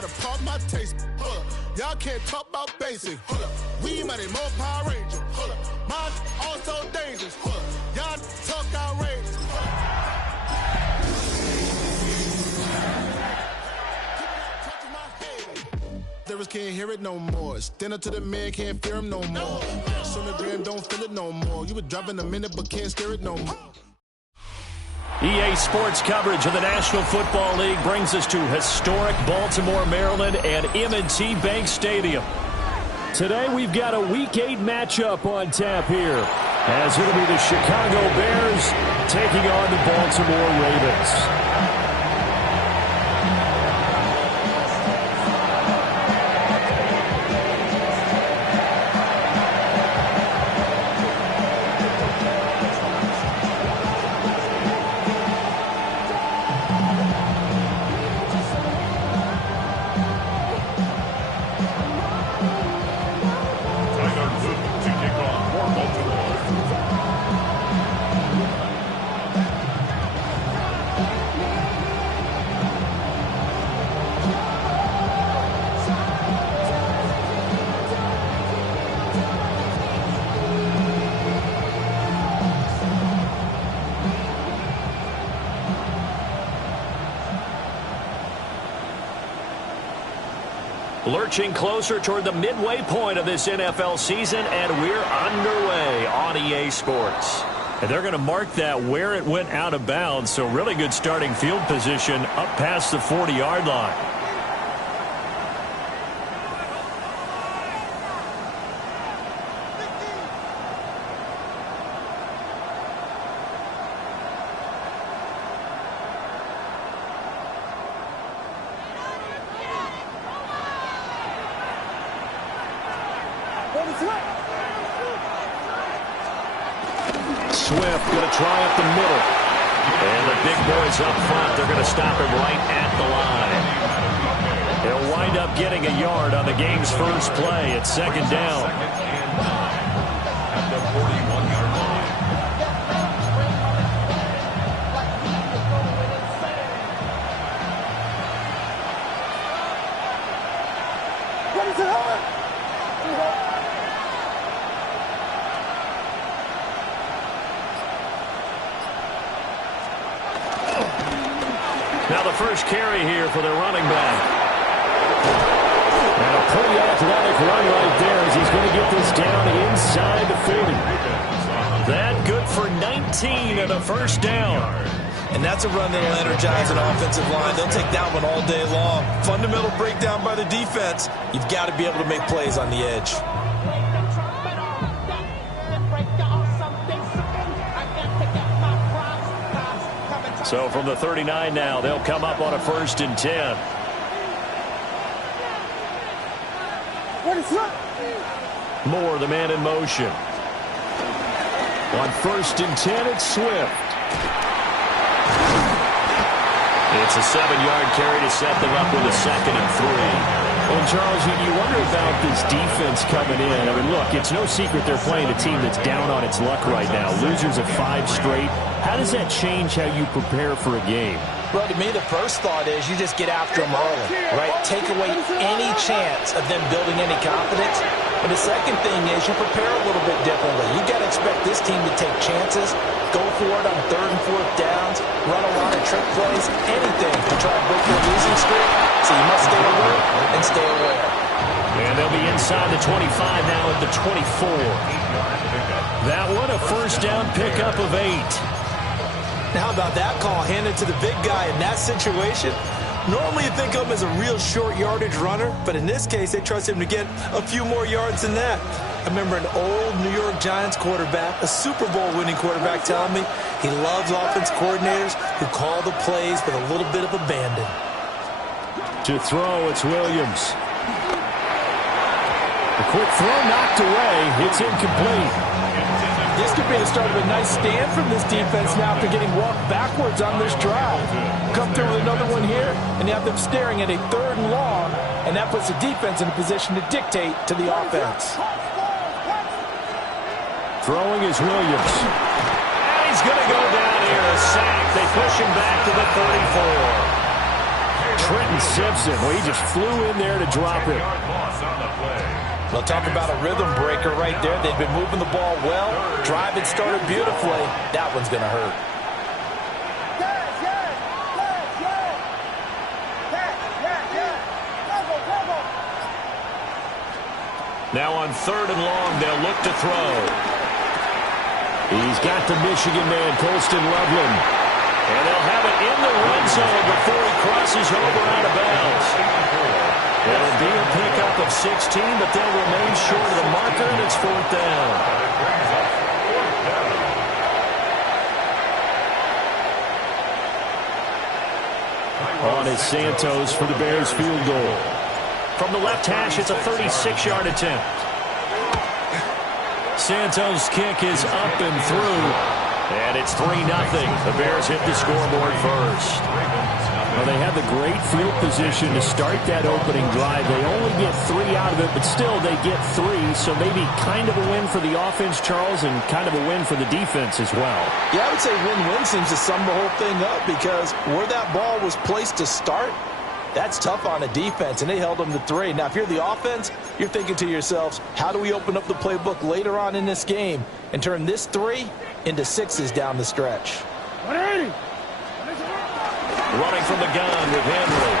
gotta pop my taste. Hold up. Y'all can't talk about basic. Hold up. We might need more Power Ranger. Hold up. Mine also dangerous. Hold up. Y'all talk outrageous. Lyrics can't hear it no more. Stand up to the man, can't fear him no more. Sonogram don't feel it no more. You were driving a minute, but can't steer it no more. EA Sports coverage of the National Football League brings us to historic Baltimore, Maryland, and M&T Bank Stadium. Today we've got a Week 8 matchup on tap here, as it'll be the Chicago Bears taking on the Baltimore Ravens. Lurching closer toward the midway point of this NFL season, and we're underway on EA Sports. And they're going to mark that where it went out of bounds, so really good starting field position up past the 40-yard line. Swift going to try up the middle. And the big boys up front, they're going to stop him right at the line. He'll wind up getting a yard on the game's first play. It's second down. At the 41-yard line. What is it on? Now the first carry here for the running back. And a pretty athletic run right there as he's going to get this down inside the 40. That good for 19 and a first down. And that's a run that'll energize an offensive line. They'll take that one all day long. Fundamental breakdown by the defense. You've got to be able to make plays on the edge. So from the 39 now, they'll come up on a 1st and 10. Moore, the man in motion. On 1st and 10, it's Swift. It's a 7-yard carry to set them up with a 2nd and 3. And, Charles, you wonder about this defense coming in. I mean, look, it's no secret they're playing a team that's down on its luck right now. Losers of 5 straight. How does that change how you prepare for a game? Well, to me, the first thought is you just get after them early, right? Take away any chance of them building any confidence. And the second thing is you prepare a little bit differently. You got to expect this team to take chances, go for it on 3rd and 4th downs, run a lot of trick plays, anything to try to break your losing streak. So you must stay alert and stay aware. And they'll be inside the 25 now at the 24. That one a 1st down pickup of 8. How about that call handed to the big guy in that situation? Normally you think of him as a real short yardage runner, but in this case they trust him to get a few more yards than that. I remember an old New York Giants quarterback, a Super Bowl winning quarterback, telling me he loves offense coordinators who call the plays with a little bit of abandon. To throw, it's Williams. A quick throw knocked away. It's incomplete. This could be the start of a nice stand from this defense now after getting walked backwards on this drive. Come through with another one here, and you have them staring at a 3rd and long, and that puts the defense in a position to dictate to the offense. Throwing is Williams. And he's going to go down here, a sack. They push him back to the 34. Trenton Simpson, well, he just flew in there to drop it. Well, talk about a rhythm breaker right there. They've been moving the ball well. Drive had started beautifully. That one's going to hurt. Now on 3rd and long, they'll look to throw. He's got the Michigan man, Colston Loveland. And they'll have it in the red zone before he crosses over out of bounds. It'll be a pickup of 16, but they'll remain short of the marker, and it's 4th down. On is Santos for the Bears field goal. From the left hash, it's a 36-yard attempt. Santos' kick is up and through, and it's 3-0. The Bears hit the scoreboard first. Well, they had the great field position to start that opening drive. They only get 3 out of it, but still they get 3, so maybe kind of a win for the offense, Charles, and kind of a win for the defense as well. Yeah, I would say win-win seems to sum the whole thing up because where that ball was placed to start, that's tough on a defense, and they held them to 3. Now, if you're the offense, you're thinking to yourselves, how do we open up the playbook later on in this game and turn this 3 into 6s down the stretch? Running from the gun with Henry.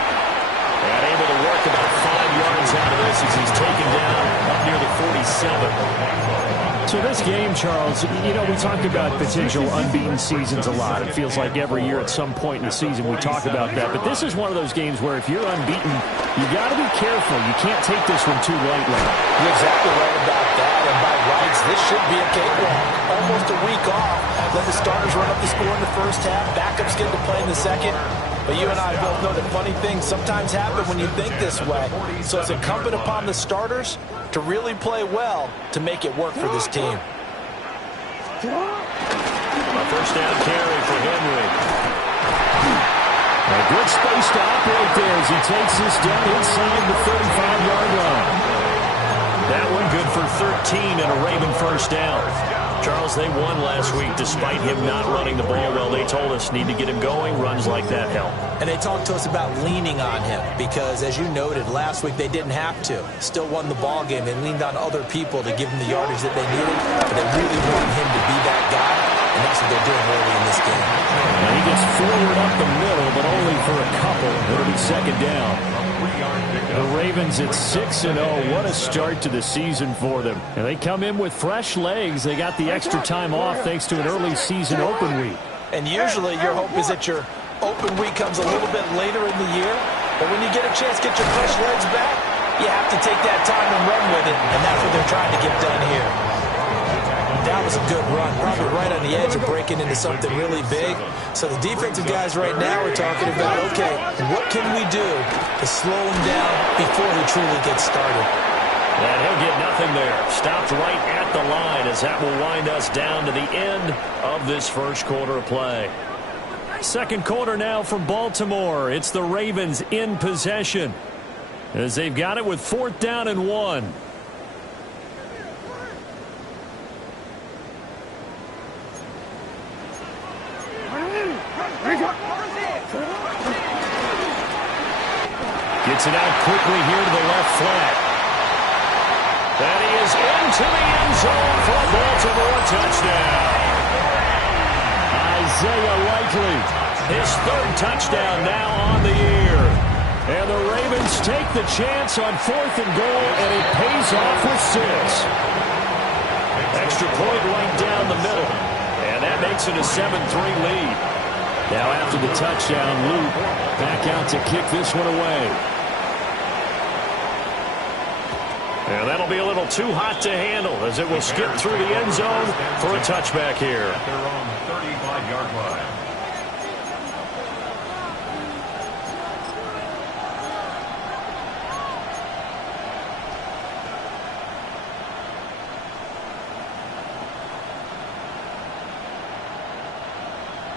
And able to work about 5 yards out of this as he's taken down up near the 47. So this game, Charles, you know, we talk about potential unbeaten seasons a lot. It feels like every year at some point in the season we talk about that. But this is one of those games where if you're unbeaten, you got to be careful. You can't take this one too lightly. You're exactly right about that. And by rights, this should be a cakewalk. Almost a week off. Let the starters run up the score in the first half. Backups get to play in the second. But you and I both know that funny things sometimes happen when you think this way. So it's incumbent upon the starters to really play well to make it work for this team. A first down carry for Henry. A good space to operate there as he takes this down inside the 35-yard line. That one good for 13 and a Raven first down. Charles, they won last week despite him not running the ball well. They told us need to get him going. Runs like that help. And they talked to us about leaning on him because, as you noted, last week they didn't have to. Still won the ball game. They leaned on other people to give them the yardage that they needed, but they really want him to be that guy, and that's what they're doing early in this game. Now he gets forward up the middle, but only for a couple. It'll be 2nd down. The Ravens at 6-0. What a start to the season for them. And they come in with fresh legs. They got the extra time off thanks to an early season open week. And usually your hope is that your open week comes a little bit later in the year. But when you get a chance to get your fresh legs back, you have to take that time and run with it. And that's what they're trying to get done here. That was a good run, probably right on the edge of breaking into something really big. So the defensive guys right now are talking about, okay, what can we do to slow him down before he truly gets started? And he'll get nothing there. Stopped right at the line as that will wind us down to the end of this first quarter of play. Second quarter now from Baltimore. It's the Ravens in possession as they've got it with 4th down and 1. Gets it out quickly here to the left flat. And he is into the end zone for a Baltimore touchdown. Isaiah Likely, his 3rd touchdown now on the year. And the Ravens take the chance on 4th and goal, and it pays off with 6. Extra point right down the middle. And that makes it a 7-3 lead. Now after the touchdown, Luke back out to kick this one away. And that'll be a little too hot to handle as it will skip through the end zone for a touchback here. At their own 35-yard line.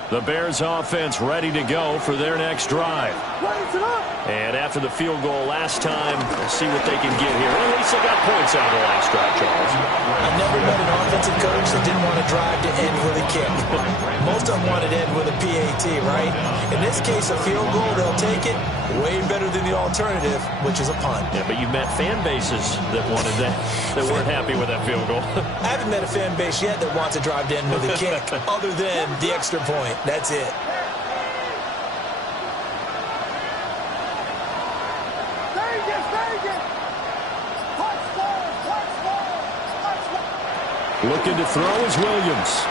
The Bears offense ready to go for their next drive. And after the field goal last time, we'll see what they can get here. At least they got points out of the last drive, Charles. I never met an offensive coach that didn't want to drive to end with a kick. Most of them wanted to end with a PAT, right? In this case, a field goal, they'll take it. Way better than the alternative, which is a punt. Yeah, but you've met fan bases that wanted that weren't happy with that field goal. I haven't met a fan base yet that wants to drive to end with a kick, other than the extra point. That's it. Looking to throw is Williams.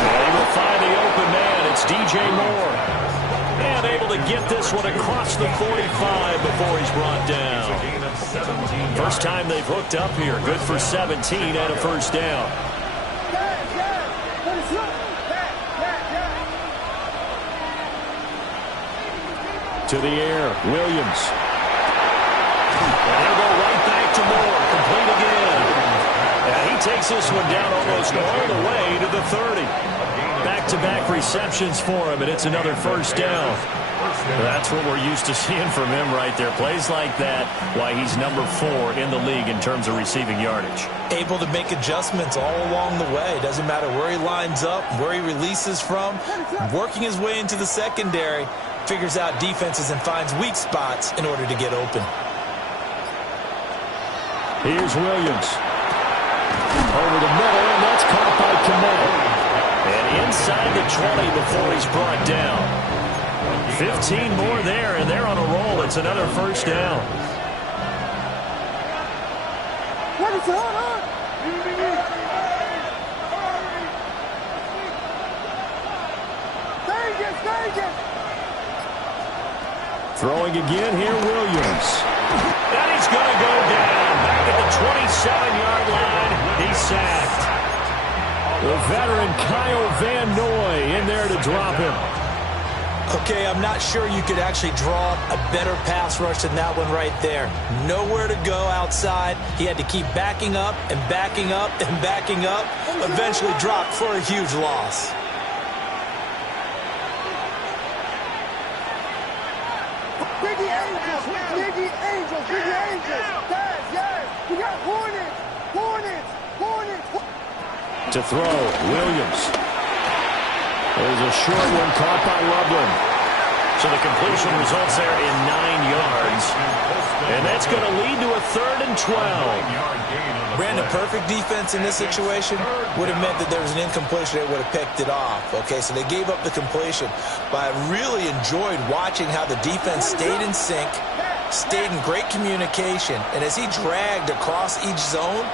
And he will find the open man. It's DJ Moore. And able to get this one across the 45 before he's brought down. First time they've hooked up here. Good for 17 and a first down. To the air, Williams. And he'll go right back to Moore. Complete again. And he takes this one down almost all the way to the 30. Back-to-back receptions for him, and it's another first down. That's what we're used to seeing from him right there. Plays like that, why he's number 4 in the league in terms of receiving yardage. Able to make adjustments all along the way. Doesn't matter where he lines up, where he releases from. Working his way into the secondary, figures out defenses and finds weak spots in order to get open. Here's Williams. Over the middle, and that's caught by Kmet. And inside the 20 before he's brought down. 15 more there, and they're on a roll. It's another first down. Throwing again here, Williams. And he's going to go down. Back at the 27-yard line. He's sacked. The veteran Kyle Van Noy in there to drop him. Okay, I'm not sure you could actually draw a better pass rush than that one right there. Nowhere to go outside. He had to keep backing up and backing up and backing up. Eventually dropped for a huge loss. Biggie Angels, Biggie Angels, Biggie Angels. Yes, we got Hornets. To throw, Williams. There's a short one caught by Loveland. So the completion results there in 9 yards. And that's going to lead to a 3rd and 12. Brandon, perfect defense in this situation would have meant that there was an incompletion. They would have picked it off. Okay, so they gave up the completion. But I really enjoyed watching how the defense stayed in sync, stayed in great communication. And as he dragged across each zone,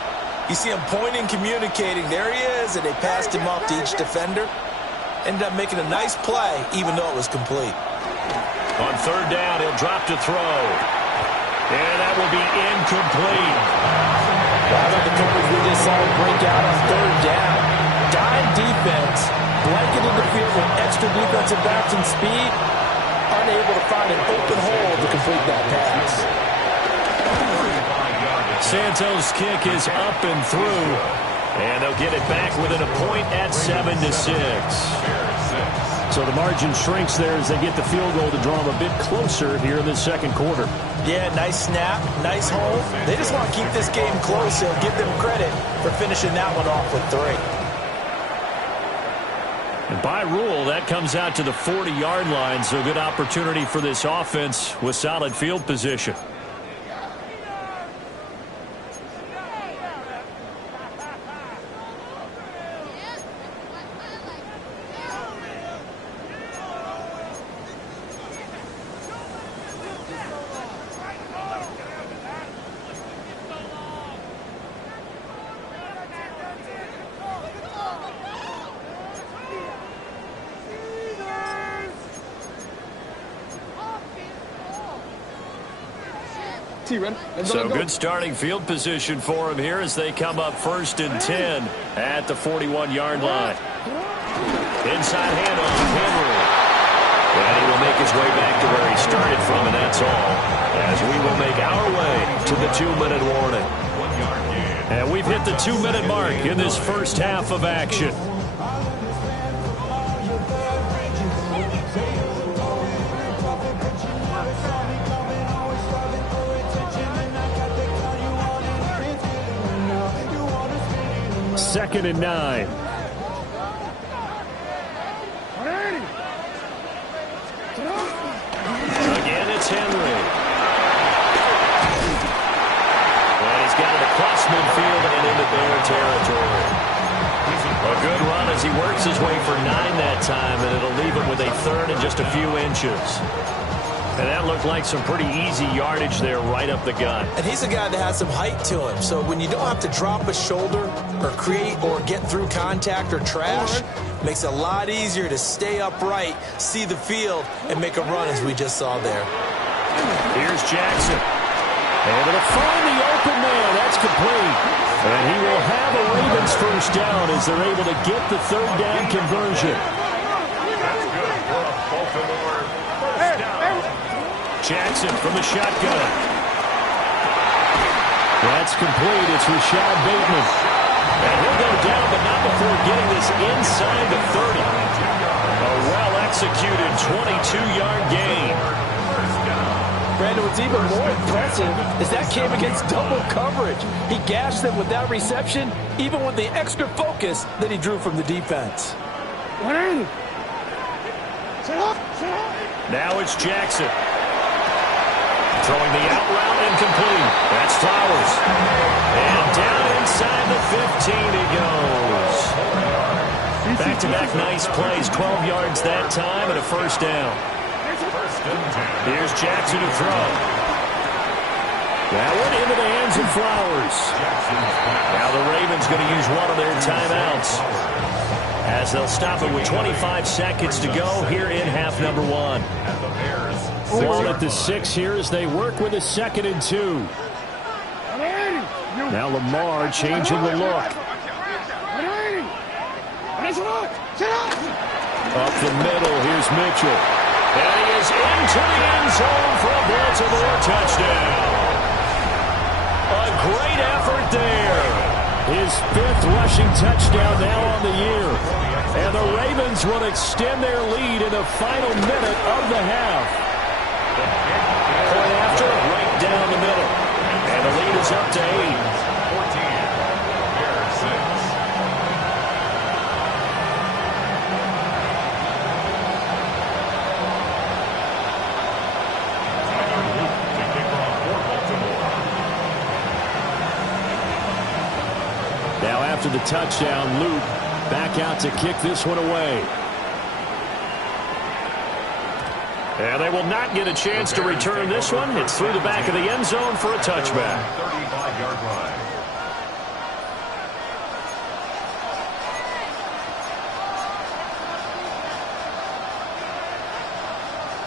you see him pointing, communicating. There he is, and they passed him off to each defender. Ended up making a nice play, even though it was complete. On 3rd down, he'll drop to throw. And that will be incomplete. How about the coverage we just saw break out on 3rd down? Dime defense, blanketed the field with extra defensive backs and speed, unable to find an open hole to complete that pass. Santos' kick is up and through, and they'll get it back within a point at 7-6. So the margin shrinks there as they get the field goal to draw them a bit closer here in the second quarter. Yeah, nice snap, nice hole. They just want to keep this game close, so give them credit for finishing that one off with 3. And by rule, that comes out to the 40-yard line, so good opportunity for this offense with solid field position. So good starting field position for him here as they come up 1st and 10 at the 41-yard line. Inside handoff, Henry. And he will make his way back to where he started from, and that's all. As we will make our way to the 2-minute warning. And we've hit the 2-minute mark in this first half of action. 2nd and 9. Again, it's Henry. And he's got it across midfield and into their territory. A good run as he works his way for 9 that time, and it'll leave him with a 3rd and just a few inches. And that looked like some pretty easy yardage there right up the gut. And he's a guy that has some height to him. So when you don't have to drop a shoulder or create or get through contact or trash, makes it a lot easier to stay upright, see the field, and make a run as we just saw there. Here's Jackson. Able to find the open man. That's complete. And he will have a Ravens first down as they're able to get the 3rd down conversion. That's good for a Baltimore first down. Jackson from the shotgun. That's complete. It's Rashad Bateman. And he'll go down, but not before getting this inside the 30. A well-executed 22-yard gain. Brandon, what's even more impressive is that came against double coverage. He gashed them with that reception, even with the extra focus that he drew from the defense. Now it's Jackson. Throwing the out route incomplete. That's Flowers. And down inside the 15 he goes. Back-to-back nice plays. 12 yards that time and a first down. Here's Jackson to throw. That one into the hands of Flowers. Now the Ravens going to use one of their timeouts, as they'll stop it with 25 seconds to go here in half number 1. Ball at the 6 here as they work with a 2nd and 2. Now Lamar changing the look. Up the middle, here's Mitchell. And he is into the end zone for a Baltimore touchdown. A great effort there. His 5th rushing touchdown now on the year. And the Ravens will extend their lead in the final minute of the half. Point after, right down the middle. And the lead is up to 8. 14, Bears 6. Now after the touchdown, Luke back out to kick this one away. And they will not get a chance to return this one. It's through the back of the end zone for a touchback. 35-yard line.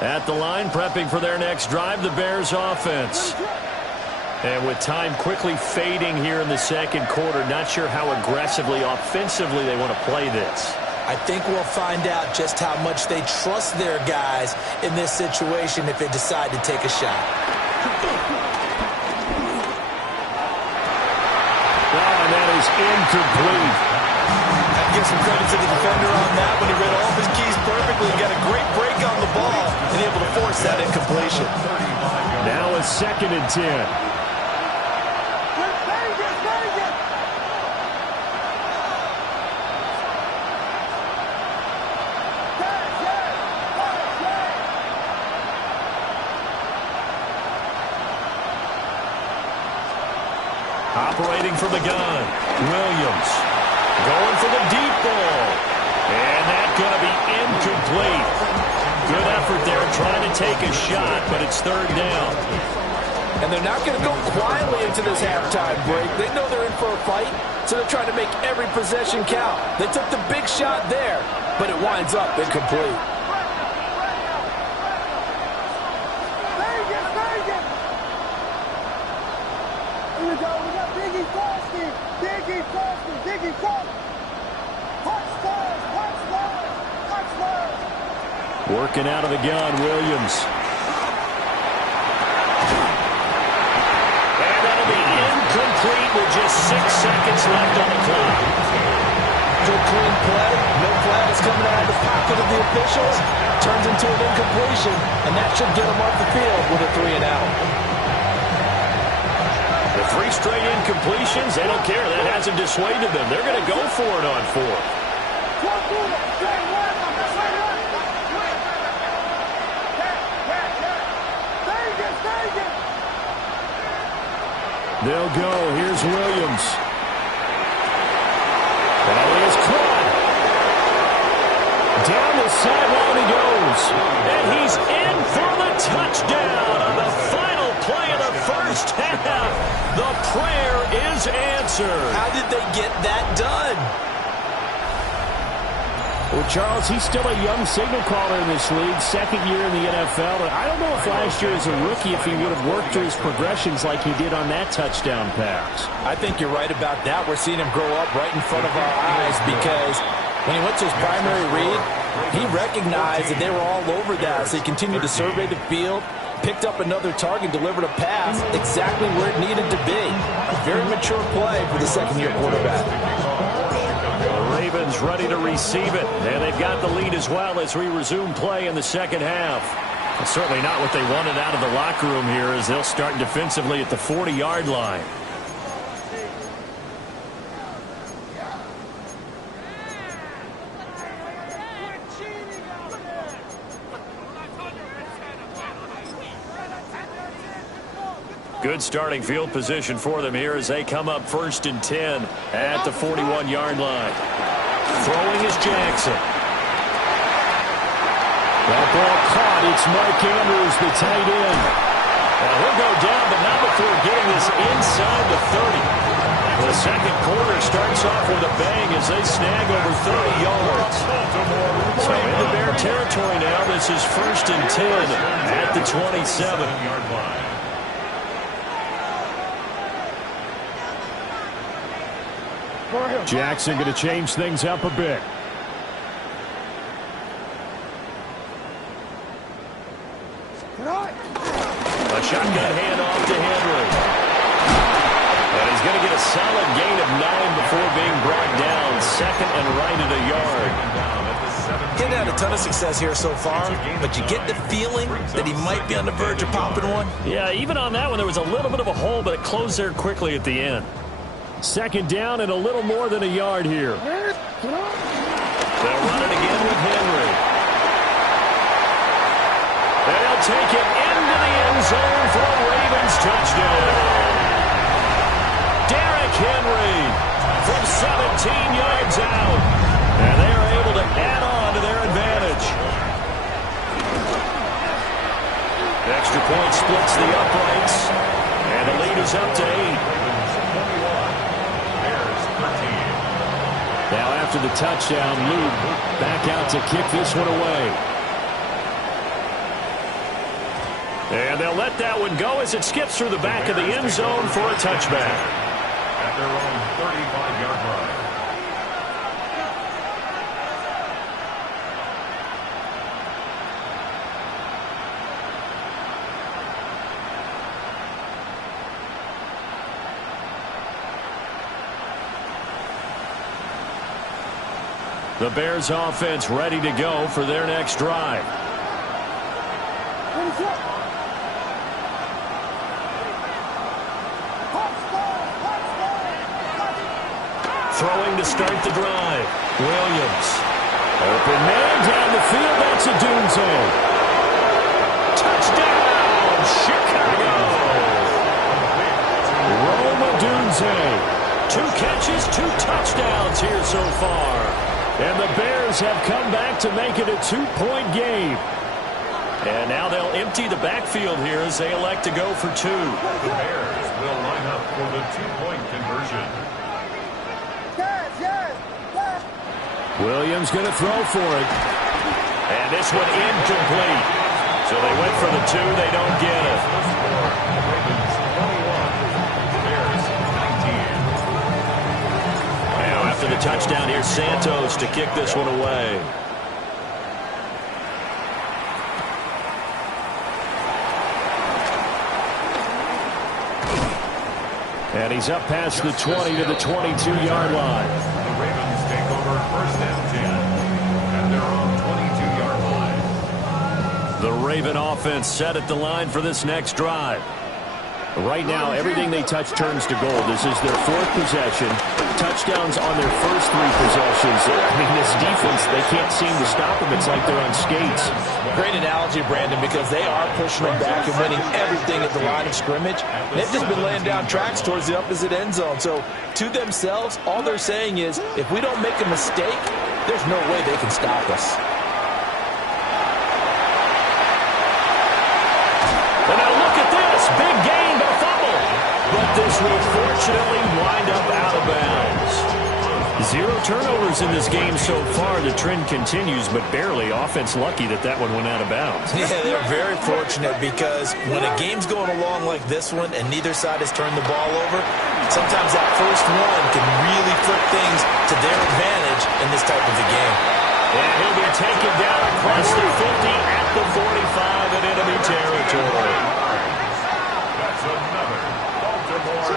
At the line, prepping for their next drive, the Bears offense. And with time quickly fading here in the 2nd quarter, not sure how aggressively, offensively they want to play this. I think we'll find out just how much they trust their guys in this situation if they decide to take a shot. And that is incomplete. I'd give some credit to the defender on that when he read all of his keys perfectly and got a great break on the ball and able to force that incompletion. Now a 2nd and 10. Operating from the gun, Williams going for the deep ball. And that's going to be incomplete. Good effort there trying to take a shot, but it's 3rd down. And they're not going to go quietly into this halftime break. They know they're in for a fight, so they're trying to make every possession count. They took the big shot there, but it winds up incomplete. Here we go. We got Biggie Frosty. Biggie Frosty. Biggie Frosty. Touchdown. Working out of the gun, Williams. And that'll be incomplete with just 6 seconds left on the clock. Good clean play. No flags coming out of the pocket of the officials. Turns into an incompletion, and that should get them off the field with a 3 and out. The 3 straight incompletions, they don't care. That hasn't dissuaded them. They're going to go for it on 4th. They'll go. Here's Williams. Ball is caught. Down the sideline he goes. And he's in for the touchdown on the final play of the first half. The prayer is answered. How did they get that done? Well, Charles, he's still a young signal caller in this league, second year in the NFL. I don't know if last year as a rookie if he would have worked through his progressions like he did on that touchdown pass. I think you're right about that. We're seeing him grow up right in front of our eyes because when he went to his primary read, he recognized that they were all over that. So he continued to survey the field, picked up another target, delivered a pass exactly where it needed to be. Very mature play for the second-year quarterback. The Ravens ready to receive it, and they've got the lead as well as we resume play in the second half. It's certainly not what they wanted out of the locker room here as they'll start defensively at the 40-yard line. Good starting field position for them here as they come up 1st and 10 at the 41-yard line. Throwing is Jackson. That ball caught. It's Mark Andrews, the tight end. Well, he'll go down, but not before getting this inside the 30. The second quarter starts off with a bang as they snag over 30 yards. So into Bear territory now. This is 1st and 10 at the 27-yard line. Jackson going to change things up a bit. A shotgun handoff to Henry. And he's going to get a solid gain of 9 before being brought down. 2nd and right at a yard. He's had a ton of success here so far, but you get the feeling that he might be on the verge of popping one. Yeah, even on that one, there was a little bit of a hole, but it closed there quickly at the end. 2nd down and a little more than a yard here. They'll run it again with Henry. They'll take it into the end zone for a Ravens touchdown. Derrick Henry from 17 yards out. And they are able to add on to their advantage. The extra point splits the uprights. And the lead is up to 8. Now after the touchdown, Luke back out to kick this one away. And they'll let that one go as it skips through the back of the end zone for a touchback. At their own 35-yard line. The Bears offense ready to go for their next drive. Throwing to start the drive. Williams. Open man down the field. That's a Dunze. Touchdown, Chicago. Rome Odunze. 2 catches, 2 touchdowns here so far. And the Bears have come back to make it a 2-point game. And now they'll empty the backfield here as they elect to go for 2. The Bears will line up for the 2-point conversion. Williams going to throw for it. And this one incomplete. So they went for the 2. They don't get it. Ravens 21. Bears 19. Now after the touchdown, here's Santos to kick this one away. And he's up past the 20 to the 22-yard line. The Ravens take over 1st and 10 at their own 22-yard line. The Raven offense set at the line for this next drive. Right now, everything they touch turns to gold. This is their 4th possession. Touchdowns on their first 3 possessions. I mean, this defense, they can't seem to stop them. It's like they're on skates. Great analogy, Brandon, because they are pushing them back and winning everything at the line of scrimmage. They've just been laying down tracks towards the opposite end zone. So, to themselves, all they're saying is, if we don't make a mistake, there's no way they can stop us. And now look at this. Big gain, but a fumble. But this will fortunately wind up out of bounds. 0 turnovers in this game so far. The trend continues, but barely. Offense lucky that one went out of bounds. Yeah, they're very fortunate because when a game's going along like this one and neither side has turned the ball over, sometimes that first one can really flip things to their advantage in this type of a game. And he'll be taken down across the 50 at the 45 in enemy territory. That's another Baltimore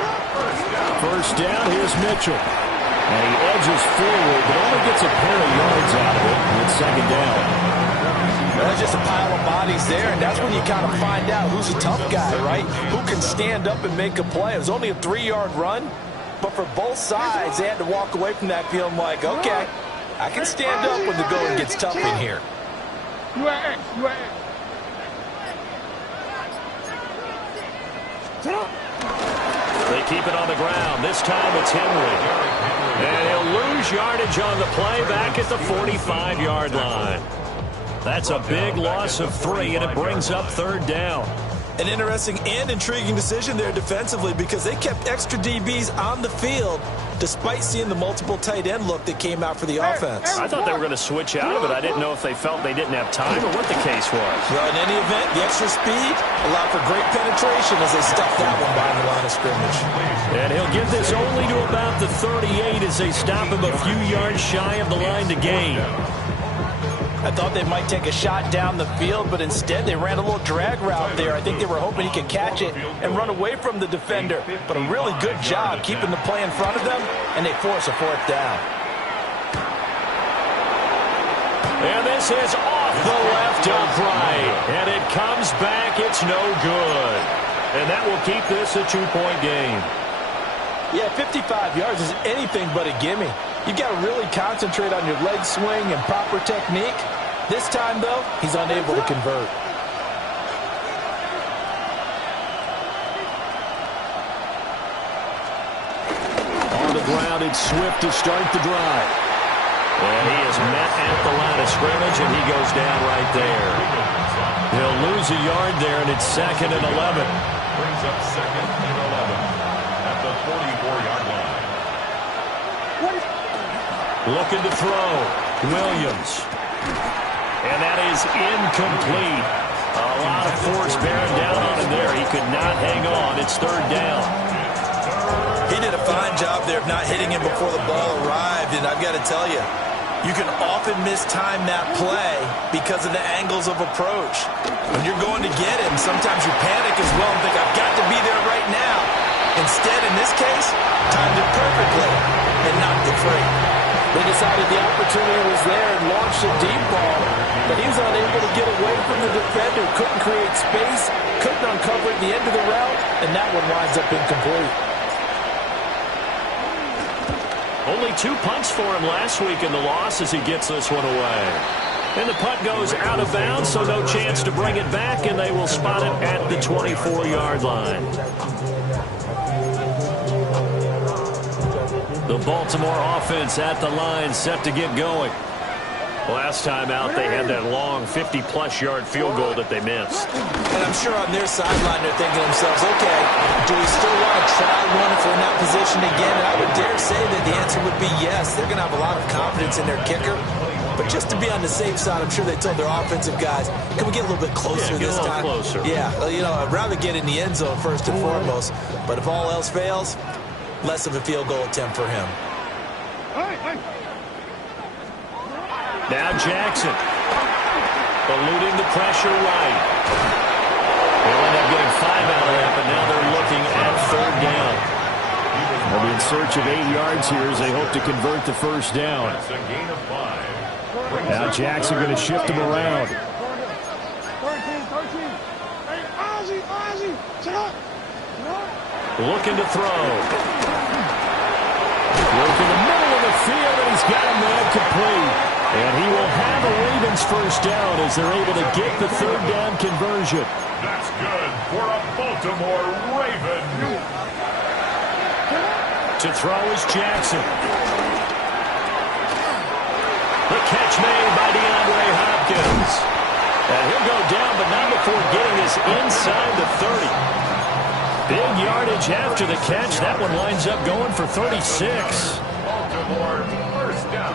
First down, here's Mitchell. And he edges forward, but only gets a pair of yards out of it with 2nd down. There's just a pile of bodies there, and that's when you kind of find out who's a tough guy, right? Who can stand up and make a play. It was only a 3-yard run, but for both sides, they had to walk away from that feeling like, okay, I can stand up when the going gets tough in here. They keep it on the ground. This time it's Henry. And he'll lose yardage on the play back at the 45-yard line. That's a big loss of 3, and it brings up 3rd down. An interesting and intriguing decision there defensively because they kept extra DBs on the field despite seeing the multiple tight end look that came out for the offense. I thought they were going to switch out of it. I didn't know if they felt they didn't have time or what the case was. Well, in any event, the extra speed allowed for great penetration as they stuffed that one behind the line of scrimmage. And he'll give this only to about the 38 as they stop him a few yards shy of the line to gain. I thought they might take a shot down the field, but instead they ran a little drag route there. I think they were hoping he could catch it and run away from the defender. But a really good job keeping the play in front of them, and they force a 4th down. And this is off the left upright. And it comes back. It's no good. And that will keep this a 2-point game. Yeah, 55 yards is anything but a gimme. You've got to really concentrate on your leg swing and proper technique. This time, though, he's unable to convert. On the ground, it's Swift to start the drive. And he is met at the line of scrimmage, and he goes down right there. He'll lose a yard there, and it's 2nd and 11. brings up 2nd and 11 at the 44-yard line. Looking to throw. Williams. And that is incomplete. A lot of force bearing down on him there. He could not hang on. It's 3rd down. He did a fine job there of not hitting him before the ball arrived, and I've got to tell you, you can often mistime that play because of the angles of approach. When you're going to get him, sometimes you panic as well and think, I've got to be there right now. Instead, in this case, timed it perfectly and knocked it free. They decided the opportunity was there and launched a deep ball, but he was unable to get away from the defender, couldn't create space, couldn't uncover at the end of the route, and that one winds up incomplete. Only 2 punts for him last week in the loss as he gets this one away. And the punt goes out of bounds, so no chance to bring it back, and they will spot it at the 24-yard line. The Baltimore offense at the line, set to get going. Last time out, they had that long 50-plus yard field goal that they missed. And I'm sure on their sideline they're thinking to themselves, okay, do we still want to try one if we're in that position again? And I would dare say that the answer would be yes. They're going to have a lot of confidence in their kicker. But just to be on the safe side, I'm sure they told their offensive guys, can we get a little bit closer this time? Closer. Yeah, you know, I'd rather get in the end zone first and foremost. But if all else fails, less of a field goal attempt for him. Now Jackson, eluding the pressure right. They'll end up getting 5 out of that, but now they're looking at 3rd down. They'll be in search of 8 yards here as they hope to convert the 1st down. That's a gain of 5. Now Jackson going to shift him around. 13. Hey, Ozzie, sit up. Looking to throw. Look in the middle of the field, and he's got a man complete. And he will have a Ravens first down as they're able to get the third down conversion. That's good for a Baltimore Raven. To throw is Jackson. The catch made by DeAndre Hopkins. And he'll go down, but not before getting us inside the 30. Big yardage after the catch. That one lines up going for 36. Baltimore first down.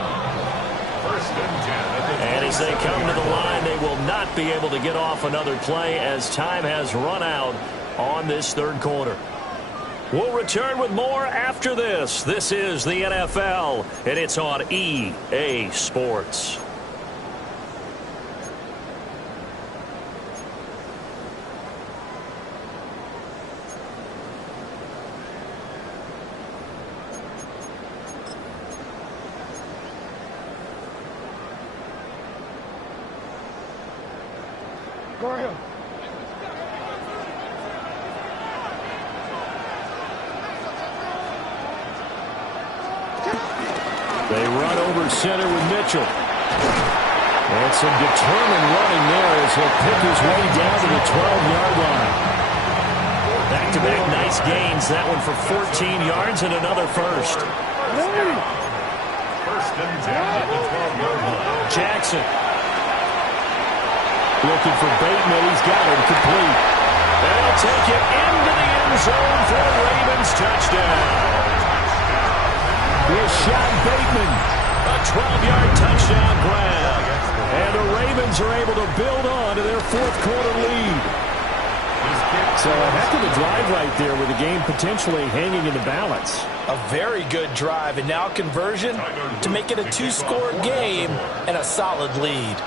First and 10. And as they come to the line, they will not be able to get off another play as time has run out on this third quarter. We'll return with more after this. This is the NFL, and it's on EA Sports. Go ahead. They run over center with Mitchell. And some determined running there as he'll pick his way down to the 12-yard line. Back-to-back nice gains. That one for 14 yards and another first. First and 10 at the 12-yard line. Jackson. Looking for Bateman. He's got him complete. And he'll take it into the end zone for the Ravens touchdown. Rashad Bateman, a 12-yard touchdown grab. And the Ravens are able to build on to their fourth quarter lead. So a heck of a drive right there with the game potentially hanging in the balance. A very good drive, and now conversion to make it a two-score game and a solid lead.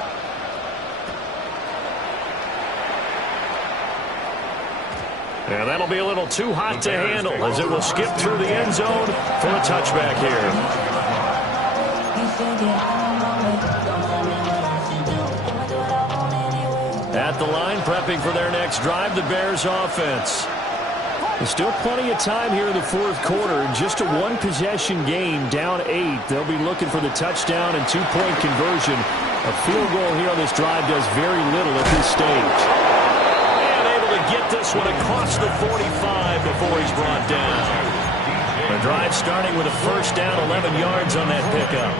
And that'll be a little too hot to handle as it will skip through the end zone for a touchback here. At the line, prepping for their next drive, the Bears offense. There's still plenty of time here in the fourth quarter. Just a one-possession game, down 8. They'll be looking for the touchdown and two-point conversion. A field goal here on this drive does very little at this stage. Get this one across the 45 before he's brought down. The drive starting with a first down, 11 yards on that pickup.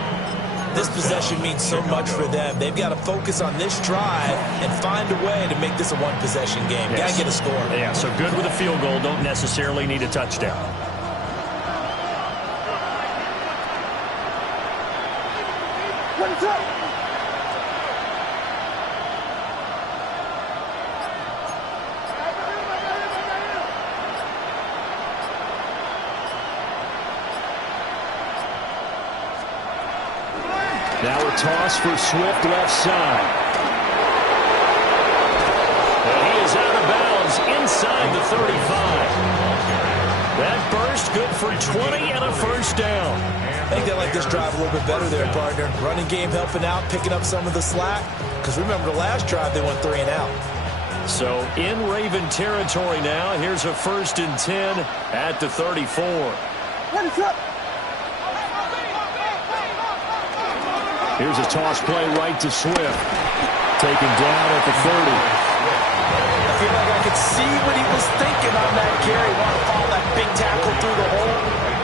This possession means so much for them. They've got to focus on this drive and find a way to make this a one-possession game. Yes. Got to get a score. Yeah, so good with a field goal. Don't necessarily need a touchdown. What's up? Now a toss for Swift left side. And he is out of bounds inside the 35. That burst good for 20 and a first down. I think they like this drive a little bit better there, partner. Running game helping out, picking up some of the slack. Because remember the last drive, they went 3 and out. So in Raven territory now. Here's a first and 10 at the 34. What is up? Here's a toss play right to Swift. Taken down at the 30. I feel like I could see what he was thinking on that carry. Want to follow that big tackle through the hole.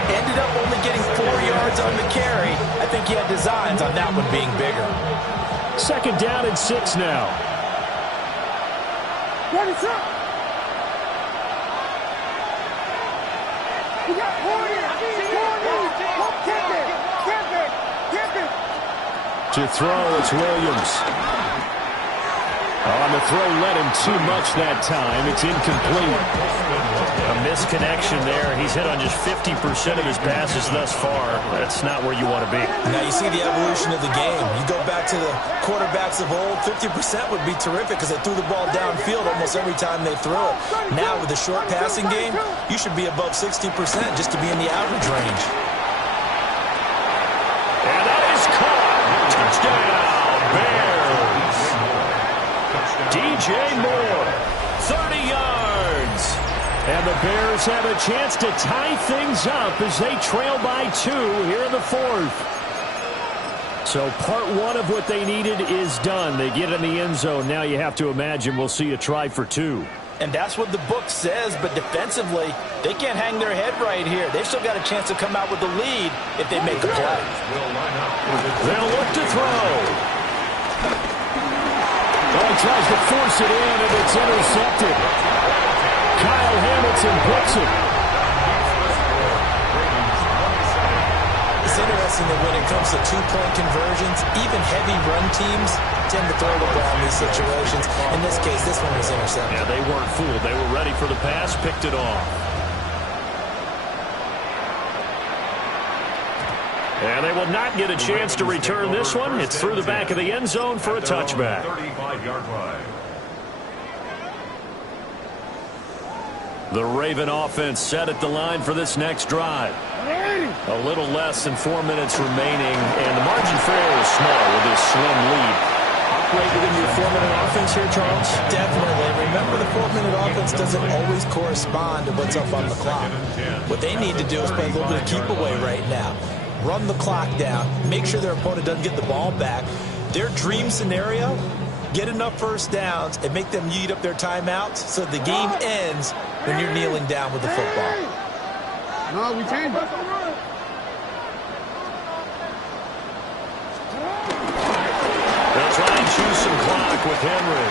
Ended up only getting 4 yards on the carry. I think he had designs on that one being bigger. Second down and 6 now. What is up? We got Hornet. To throw, it's Williams. On the throw, led him too much that time. It's incomplete. A misconnection there. He's hit on just 50% of his passes thus far. That's not where you want to be. Now you see the evolution of the game. You go back to the quarterbacks of old, 50% would be terrific because they threw the ball downfield almost every time they threw it. Now with the short passing game, you should be above 60% just to be in the average range. And that is caught. Touchdown, Bears. DJ Moore, 30 yards. And the Bears have a chance to tie things up as they trail by 2 here in the 4th. So part 1 of what they needed is done. They get in the end zone. Now you have to imagine we'll see a try for 2. And that's what the book says, but defensively, they can't hang their head right here. They've still got a chance to come out with the lead if they make a play. They'll look to throw. Oh, he tries to force it in, and it's intercepted. Kyle Hamilton picks it. It's interesting that when it comes to two-point conversions, even heavy run teams tend to throw the ball in these situations. In this case, this one was intercepted. Yeah, they weren't fooled. They were ready for the pass, picked it off. And they will not get a chance to return this one. It's through the back of the end zone for a touchback. 35-yard line. The Raven offense set at the line for this next drive. A little less than 4 minutes remaining, and the margin for error is small with this slim lead. Operate within your 4-minute offense here, Charles? Definitely. Remember, the 4-minute offense doesn't always correspond to what's up on the clock. What they need to do is play a little bit of keep away right now. Run the clock down. Make sure their opponent doesn't get the ball back. Their dream scenario, get enough first downs and make them eat up their timeouts so the game ends when you're kneeling down with the football. No, we changed it. They'll try and choose some clock with Henry.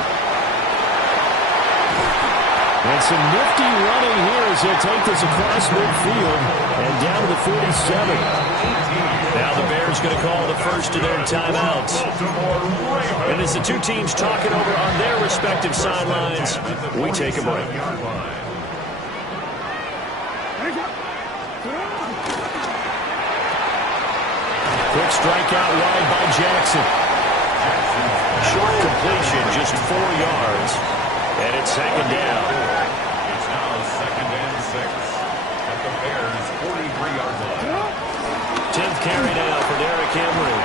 And some nifty running here as they'll take this across midfield and down to the 47. Now the Bears going to call the first of their timeouts. And as the two teams talking over on their respective sidelines, we take a break. Quick strike out wide by Jackson. Short completion, just 4 yards. And it's second down. It's now 2nd and 6 at the Bears' 43-yard line. 10th carry now for Derrick Henry.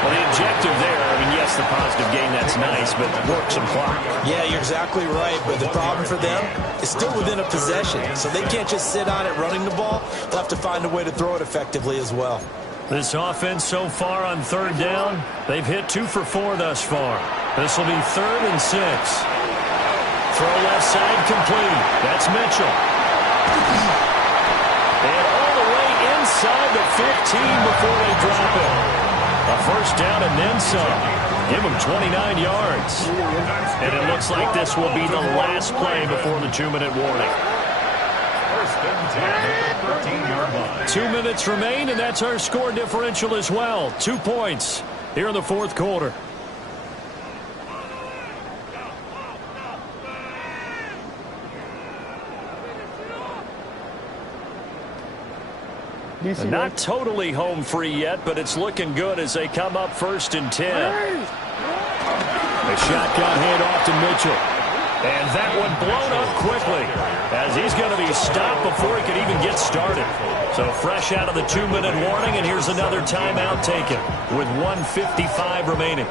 Well, the objective there, I mean, yes, the positive gain, that's nice, but work some clock. Yeah, you're exactly right, but the problem for them is still within a possession, so they can't just sit on it running the ball. They'll have to find a way to throw it effectively as well. This offense so far on 3rd down, they've hit 2 for 4 thus far. This will be 3rd and 6. Throw left side complete. That's Mitchell. And all the way inside the 15 before they drop it. A first down and then some. Give them 29 yards. And it looks like this will be the last play before the 2-minute warning. 1st and 10 at the 13-yard line. 2 minutes remain, and that's our score differential as well. 2 points here in the 4th quarter. Not totally home free yet, but it's looking good as they come up 1st and 10. A shotgun handoff to Mitchell. And that one blown up quickly as he's going to be stopped before he can even get started. So fresh out of the 2-minute warning, and here's another timeout taken with 1:55 remaining.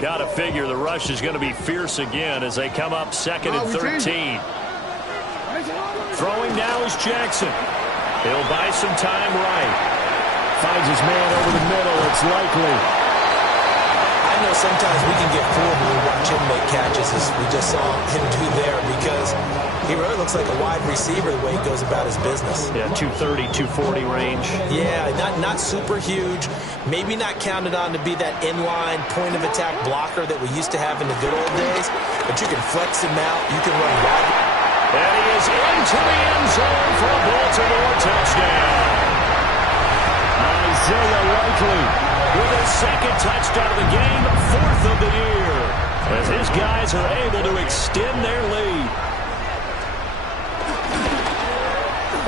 Got to figure the rush is going to be fierce again as they come up 2nd and 13. Throwing now is Jackson. He'll buy some time right. Finds his man over the middle. It's likely. I know sometimes we can get fooled when we watch him make catches, as we just saw him do there, because he really looks like a wide receiver the way he goes about his business. Yeah, 230, 240 range. Yeah, not super huge. Maybe not counted on to be that inline point-of-attack blocker that we used to have in the good old days, but you can flex him out. You can run wide. And he is into the end zone for a Baltimore touchdown. Isaiah Likely with his 2nd touchdown of the game, 4th of the year, as his guys are able to extend their lead.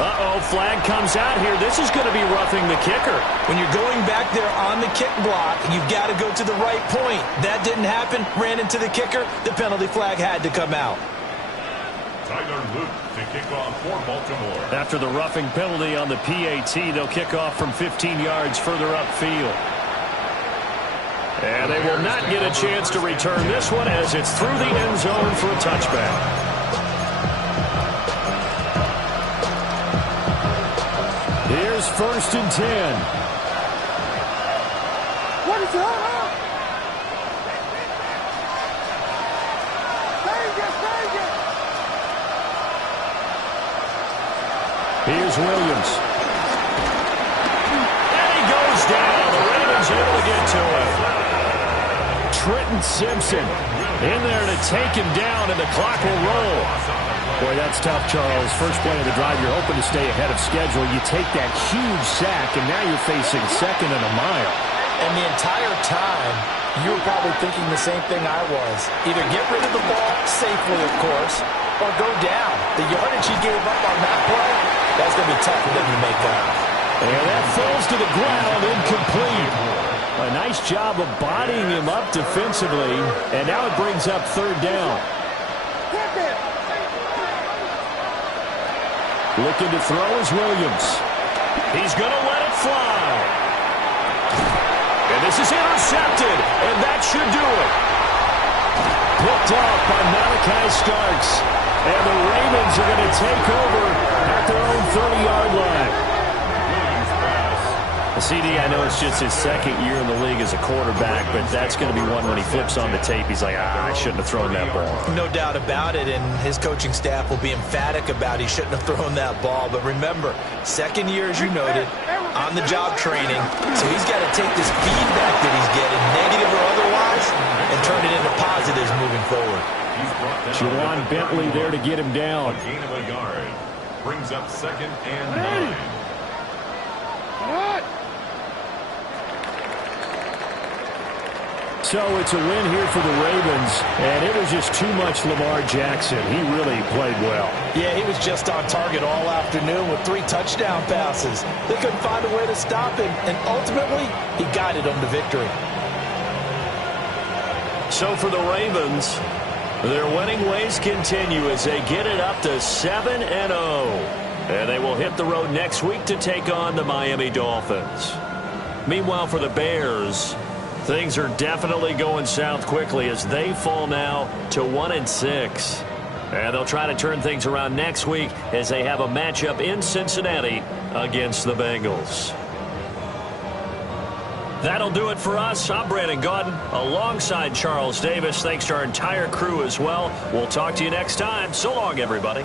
Uh-oh, flag comes out here. This is going to be roughing the kicker. When you're going back there on the kick block, you've got to go to the right point. That didn't happen. Ran into the kicker. The penalty flag had to come out. Tyler Luke to kick off for Baltimore. After the roughing penalty on the PAT, they'll kick off from 15 yards further upfield. And they will not get a chance to return this one as it's through the end zone for a touchback. Here's 1st and 10. What is it? Here's Williams. And he goes down. The Ravens able to get to him. Trenton Simpson in there to take him down, and the clock will roll. Boy, that's tough, Charles. First play of the drive, you're hoping to stay ahead of schedule. You take that huge sack, and now you're facing 2nd and a mile. And the entire time, you were probably thinking the same thing I was. Either get rid of the ball safely, of course, or go down. The yardage he gave up on that play, that's going to be tough for them to make up. And that falls to the ground, incomplete. A nice job of bodying him up defensively, and now it brings up 3rd down. Looking to throw is Williams. He's going to let it fly. And this is intercepted, and that should do it. Picked off by Malachi Starks. And the Ravens are going to take over at their own 30-yard line. CD, I know it's just his 2nd year in the league as a quarterback, but that's going to be one when he flips on the tape. He's like, I shouldn't have thrown that ball. No doubt about it, and his coaching staff will be emphatic about he shouldn't have thrown that ball. But remember, 2nd year, as you noted, on-the-job training, so he's got to take this feedback that he's getting, negative or otherwise, and turn it into positives moving forward. Juwan Bentley there to get him down. A gain of a yard. Brings up 2nd and 9. So it's a win here for the Ravens, and it was just too much Lamar Jackson. He really played well. Yeah, he was just on target all afternoon with 3 touchdown passes. They couldn't find a way to stop him, and ultimately, he guided them to victory. So for the Ravens, their winning ways continue as they get it up to 7-0. And they will hit the road next week to take on the Miami Dolphins. Meanwhile, for the Bears, things are definitely going south quickly as they fall now to 1-6. And they'll try to turn things around next week as they have a matchup in Cincinnati against the Bengals. That'll do it for us. I'm Brandon Gaudin alongside Charles Davis. Thanks to our entire crew as well. We'll talk to you next time. So long, everybody.